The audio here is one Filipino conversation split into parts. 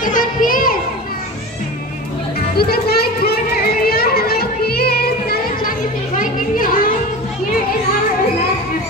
Ito, kids! To the side corner area, hello kids! Lala Chan is inviting you all here in our event.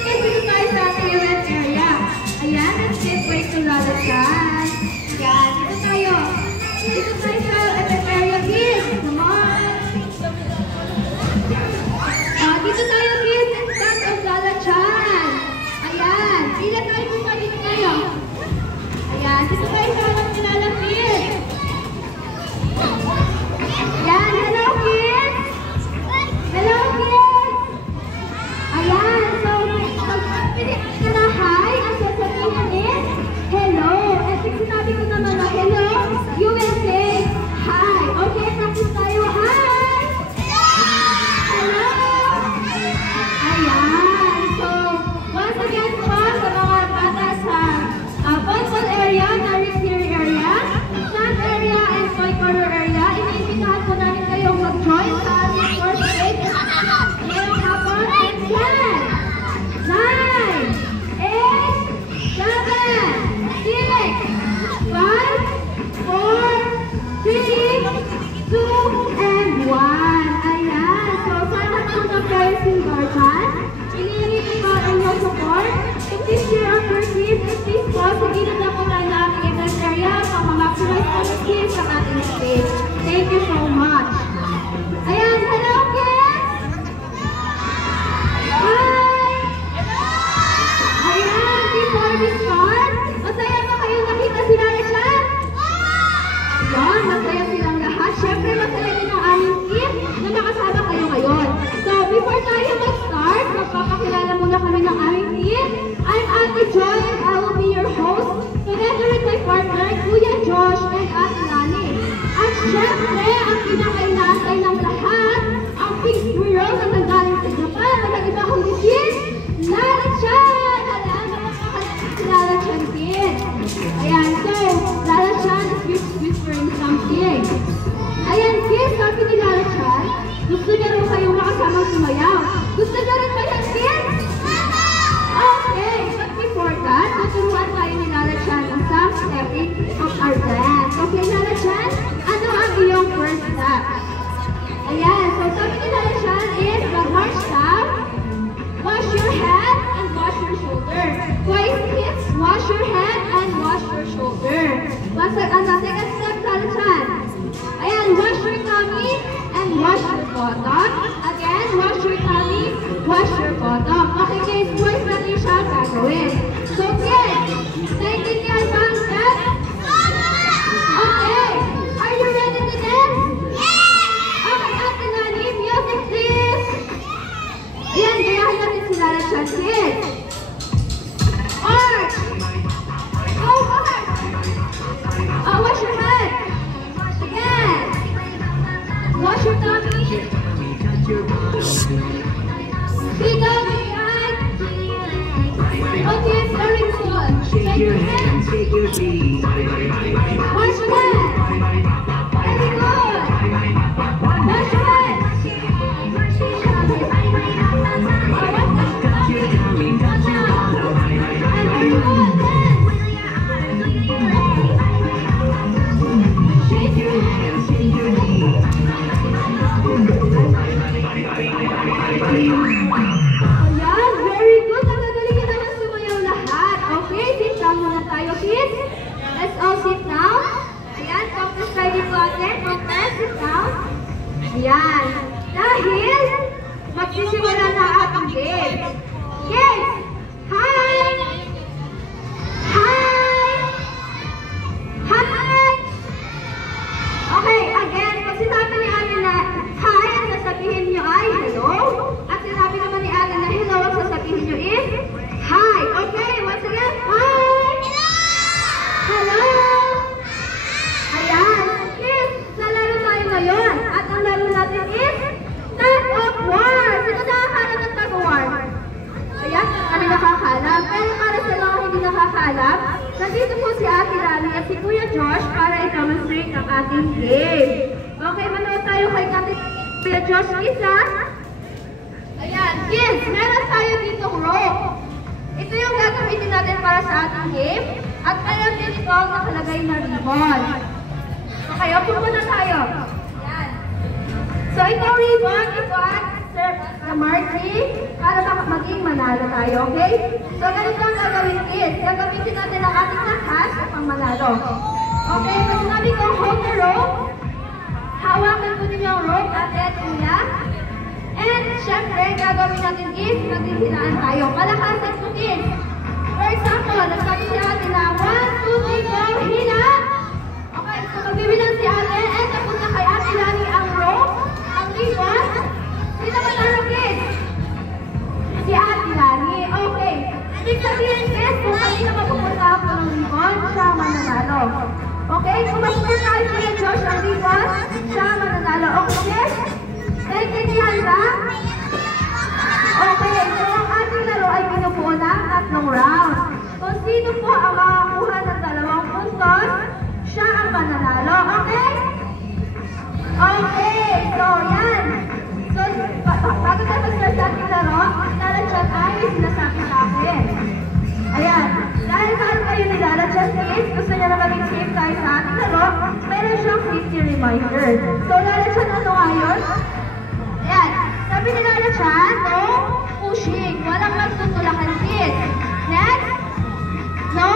Kids, dito tayo sa ating event area. Ayan, let's give way to Lala Chan. Ayan, dito tayo. Dito tayo sa event area, kids. Come on! Dito tayo, kids, in front of Lala Chan. Ayan, pila tayo muna, dito tayo. Ayan, dito tayo sa harap ni Lala, kids. Ayan, hello kids! Hello kids! Ayan, so pagpilit ka na hi, ang sasabihin is hello. And pag sinabi ko naman na hello, you will say hi. Okay, practice tayo. Hi! Hello! Ayan, so once again po sa mga bata sa Bonbon area, Nariciri area, Plant area, and Toy Corner area, iniimbitahan po namin kayong mag-join sa aming first grade ngayong hapon at 10, 9, 8, 7, 6, 5, 4, 3, 2, and 1. Ayan. So, sana po na parents and guardians, iniinit po ang inyong support. So, please cheer up your kids. And please po, sa gilid na po tayo ng aming event area, mamamaksulize po ng kids sa ating stage. Thank you so much. Ayan, hello kids! Hi! Ayan, before we start, masaya ba kayo nakita si Lala Chan? Ayan, masaya silang lahat. Siyempre, masaya din ang aming team na nakasama kayo ngayon. So, before tayo mag-start, magpapakilala muna kami ng aming team. I'm Ate Joy and I will be your host, together with my partner, Kuya Josh and Ate Lani. At syempre, ang pinaka-inaantay ng lahat, ang pink squirrel na nanggaling sa Japan, na nag-iba kong kids, Lala Chan! Alam, napapakalasin si Lala Chan, kids. Ayan, so, Lala Chan is whispering something. Ayan, kids, sabi ni Lala Chan, gusto niya rin kayong makasamang sumayaw. Gusto niya rin ba yan, kids? Okay, but before that, tuturuan tayo ni Lala Chan ang some stepping of our dance. Okay, Lala Chan, ano ang iyong first step? Ayan, so sabi ni Lala Chan is the march step, wash your head and wash your shoulder. Twice kids, wash your head and wash your shoulder. Once again, second step, Lala Chan. Ayan, wash your tummy and wash your bottom. Again, wash your tummy, wash your bottom. Okay guys, twice natin siya gagawin. So kids, naintindihan ba ang step? Okay, are you ready to dance? Okay, Ate Nani, music please. Ayan, gayahin natin si Lala Chan, kids. Arch! Go hard! Wash your head. Again. Wash your tummy. Feet up behind. Okay, very good. Shake your hands, shake your feet. Wash your head. Very good. Wash your head. Touch your tummy, touch your bottom. And very good. Shake your hands, shake your feet. Ayan, very good. Ang gagaling nyo naman sumayaw lahat. Okay, sit down muna tayo, kids. Let's all sit down. Ayan, focus tayo dito atin. Okay, sit down. Ayan. Dahil, magsisimula na ating game. Kids, hi! Hi! Hi! Okay, again, pag sinabi ni Amin na hi, ang sasabihin niyo ay hello. At sinabi naman ni Amin na hello, ang sasabihin niyo is hi. Okay, once again, hi! Hello! Ayan, kids, lalaro tayo ngayon. At ang laro natin is tug of war. Sino nakakala ng tug of war? Ayan, kami nakakalam. Pero para sa mga hindi nakakalam, nandito po si Ate Lani at si Kuya Josh para i-demonstrate ang ating game. Okay, manood tayo kay Kuya Josh, isa. Ayan, kids, meron tayo dito rope. Ito yung gagamitin natin para sa ating game. At meron natin itong nakalagay na ribbon. Okay, upo muna tayo. Yan. So, itong ribbon, ito at Sir Margie, para maging manalo tayo, okay? So, ganito ang gagawin is, gagamitin natin ang ating lakas upang manalo. Okay, pag sinabi ko hold the rope, hawakan po ninyo ang rope at kuya. And, syempre, gagawin natin is, maghihinaan tayo. Palakasan po is. For example, nagsabi si ate na 1, 2, 3, go, hina! Okay, so magbibilang si ate, and napunta kay ate Lani ang rope, ang ribbon. Sino ba taro kids? Si ate Lani. Okay. Ibig sabihin kids, kung kanina mapupunta ako ng ribbon, siya mananalo. Okay, kung mapupunta kay Kuya Josh ang ribbon, siya mananalo. Okay kids? Naintindihan ba? Okay, so ang ating laro ay binubuo ng 3 rounds. Kung sino po ang makakuha ng 2 puntos, siya ang mananalo. Okay? Okay, so yan. So, bago tayo mag-start sa ating laro, ang nilalagyan ay sinasabi sa akin. Ayan, dahil saan kayo nilalagyan is, gusto niya na maging safe tayo sa ating laro, meron siyang safety reminder. So, nilalagyan ano ngayon? Ayan, sabi nilalagyan, no pushing, walang magtutulakan kids. Next, no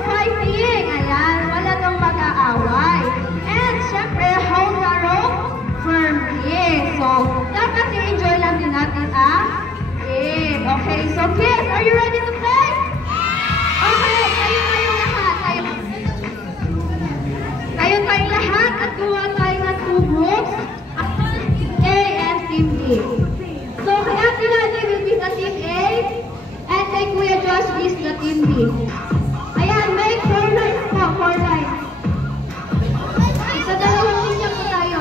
fighting. Ayan, wala nang mag-aaway. And, syempre, hold the rope firmly. So, dapat i-enjoy lang din natin ang game. Okay, so kids, are you ready to play? Okay, kayo lahat. Kayo lahat at gawa tayo ng 2 groups. A and Team B. So, kay Ate Lani will be the Team A and kay Kuya Josh is the Team B. Ayan, make 4 lines po, 4 lines. Sa dalawang linya po tayo.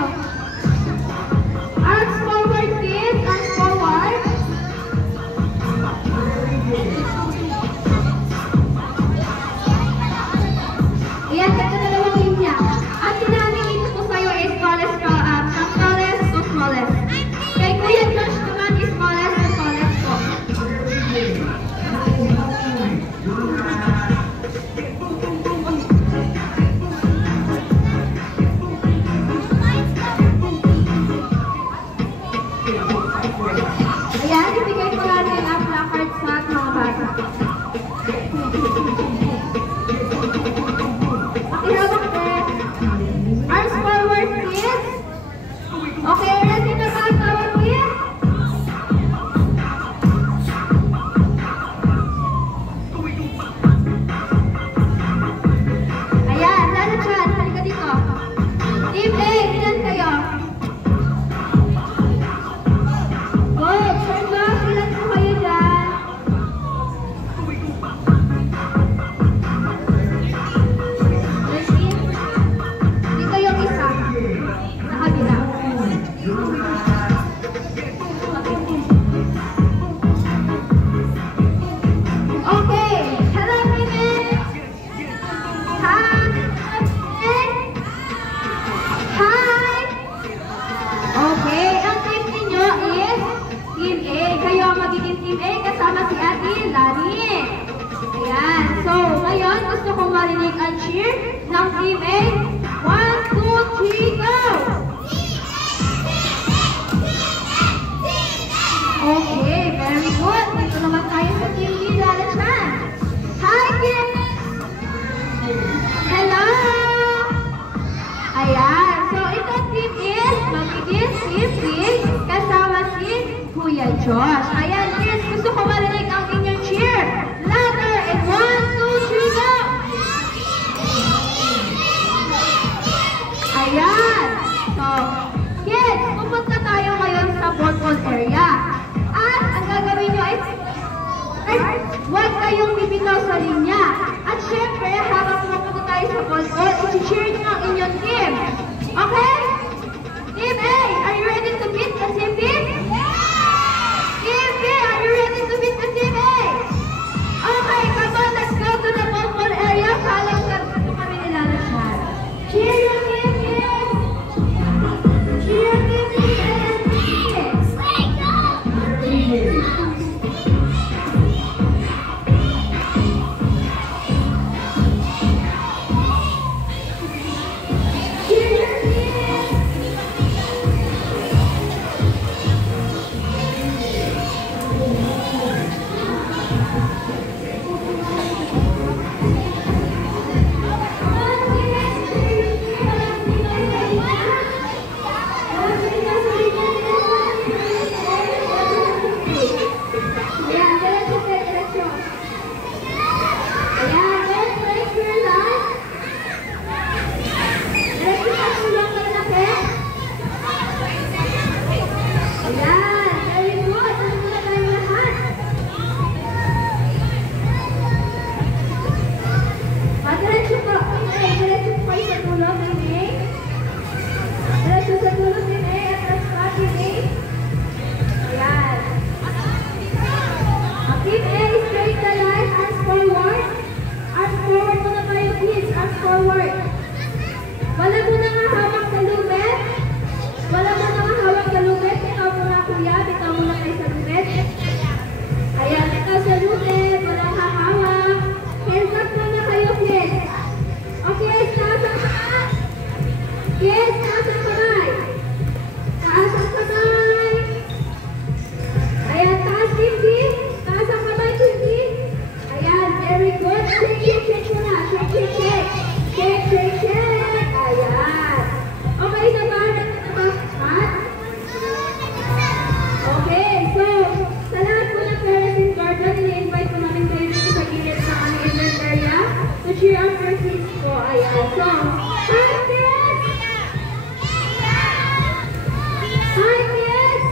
Arms forward, kids. Arms forward. Ayan, sa dalawang linya. Ate Lani, ito po sa'yo is smallest to smallest. Kay Kuya Josh naman is smallest to tallest po. Ayan, ibigay ko natin ang placard sa mga bata. Pakihawak din. Arms forward, kids. Okay, ready na ba? Tawag mo yan. Ayan, lalagyan. Halika dito. Team A, ilan kayo? Oh, turn back. Ilan po kayo dyan? Dito yung isa. Sa kabila. Okay. Hello, women. Hi. Hi. Okay. Ang team ninyo is Team A. Kayo ang magiging Team A kasama si Ate Lani. Ayan. So, ngayon gusto kong marinig ang cheer ng Team A. 1, 2, 3, go! Okay, very good. Dito naman tayo sa Team B, lalagyan. Hi, kids! Hello! Ayan. So, ito Team is magiging Team B kasama si Kuya Josh. Ayan, kids. Gusto ko marinig ang inyong cheer. Louder and 1, 2, 3, go! Ayan. So, kids, pupunta tayo ngayon sa ball area. At ang gagawin nyo ay huwag kayong bibitaw sa linya. At syempre, habang pumunta tayo sa ball, i-cheer nyo ang inyong team. Okay? Team A, are you ready to beat the Team B? Team B, are you ready to beat the Team A? Okay, come on, let's go to the ball area. Kalang kami nilalagyan. Cheer your team, kids! Cheer your team, kids! Very good. Shake, shake, shake muna. Shake, shake, shake. Shake, shake, shake. Ayan. Okay na ba? Nagtatapat? Okay, so, sa lahat po ng parents and guardian, ini-invite po namin kayo dito sa gilid ng aming event area to cheer up our kids po. Ayan. So, hi kids! Hi kids!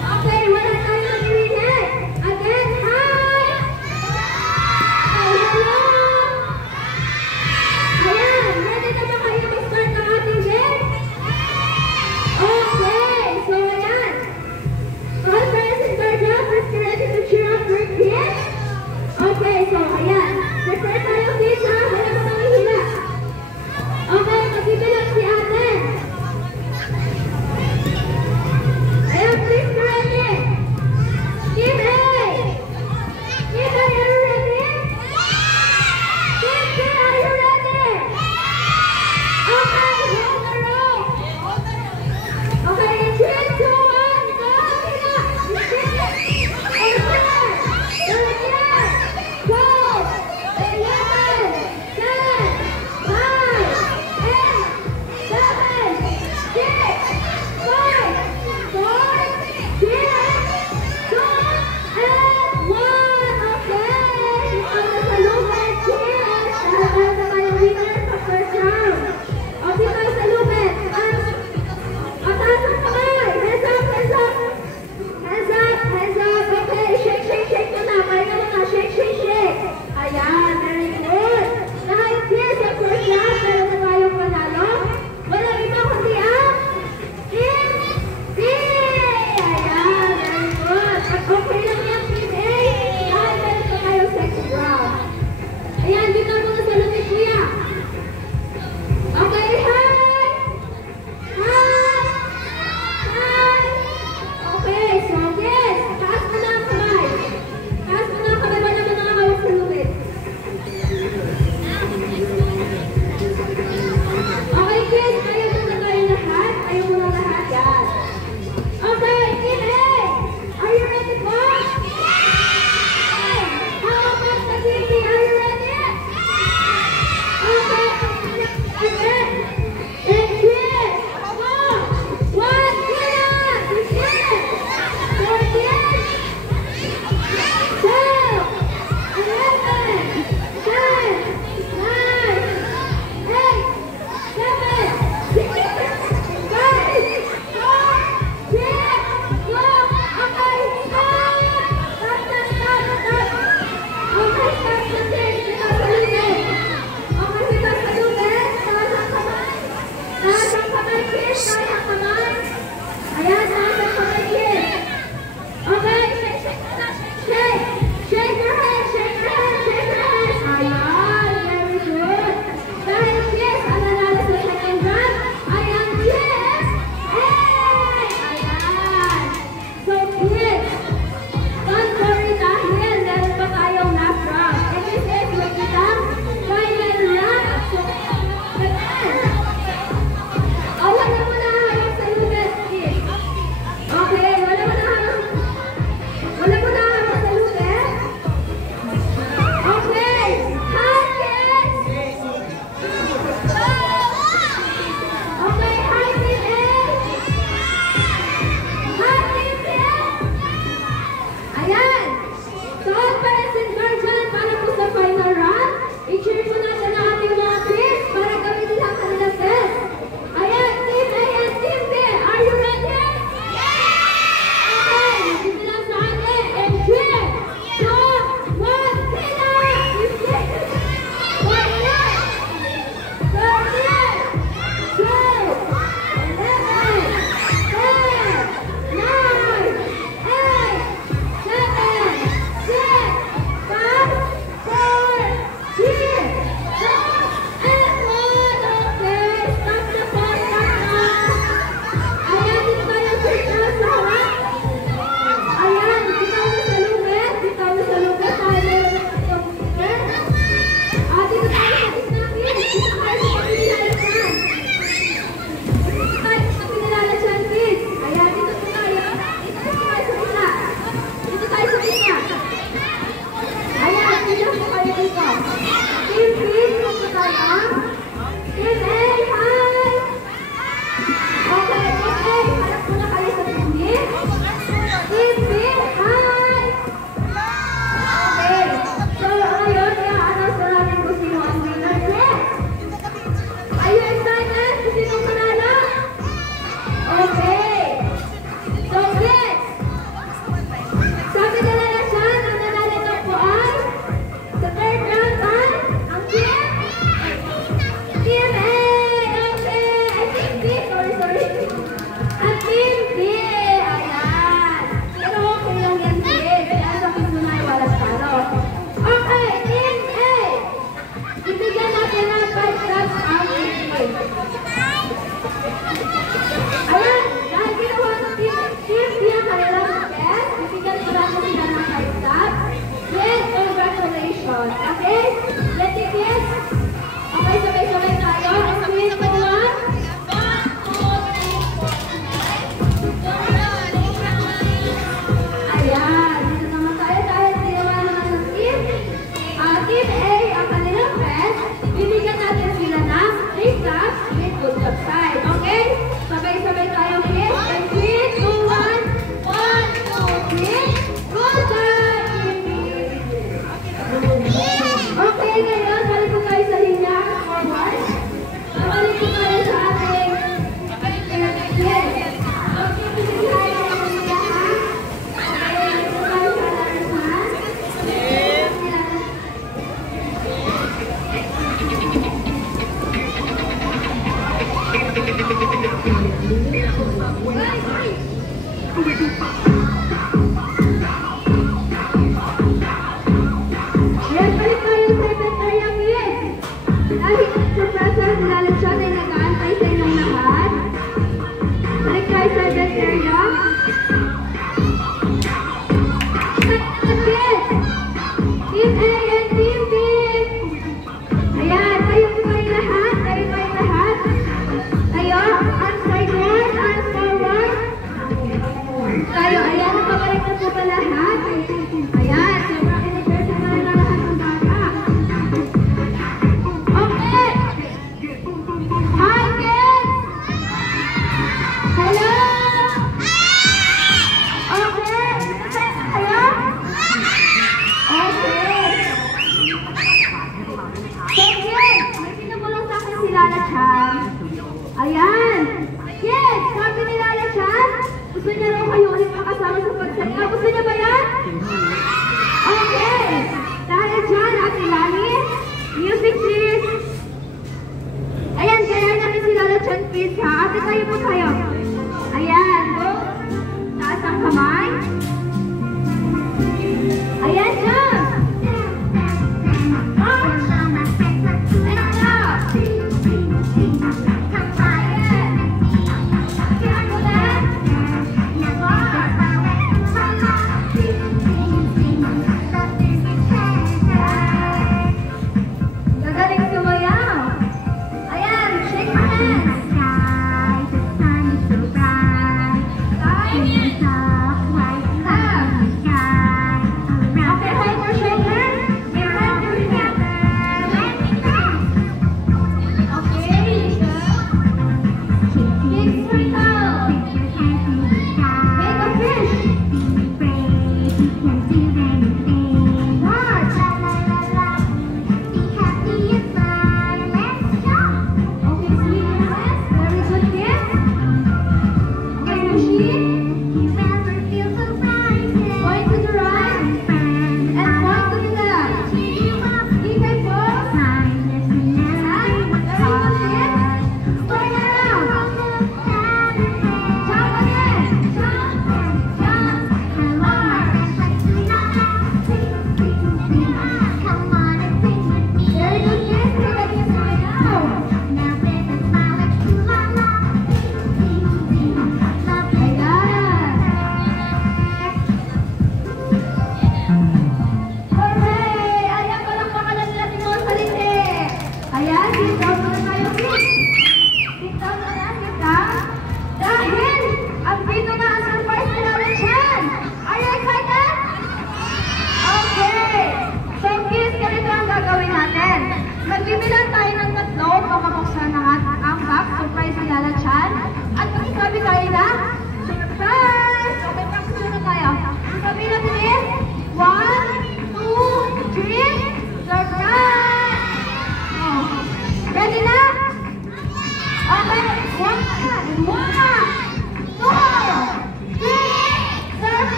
Okay, wala tayo mag-rinig. Again, hi! Hello! Ayan, ready na ba kayo mag-start ng ating game? Okay, so ayan. All parents and guardians, let's get ready to cheer up our kids. Okay, so ayan. Nag-start tayo kids ha, wala ka pang hihila.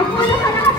Upo na ka na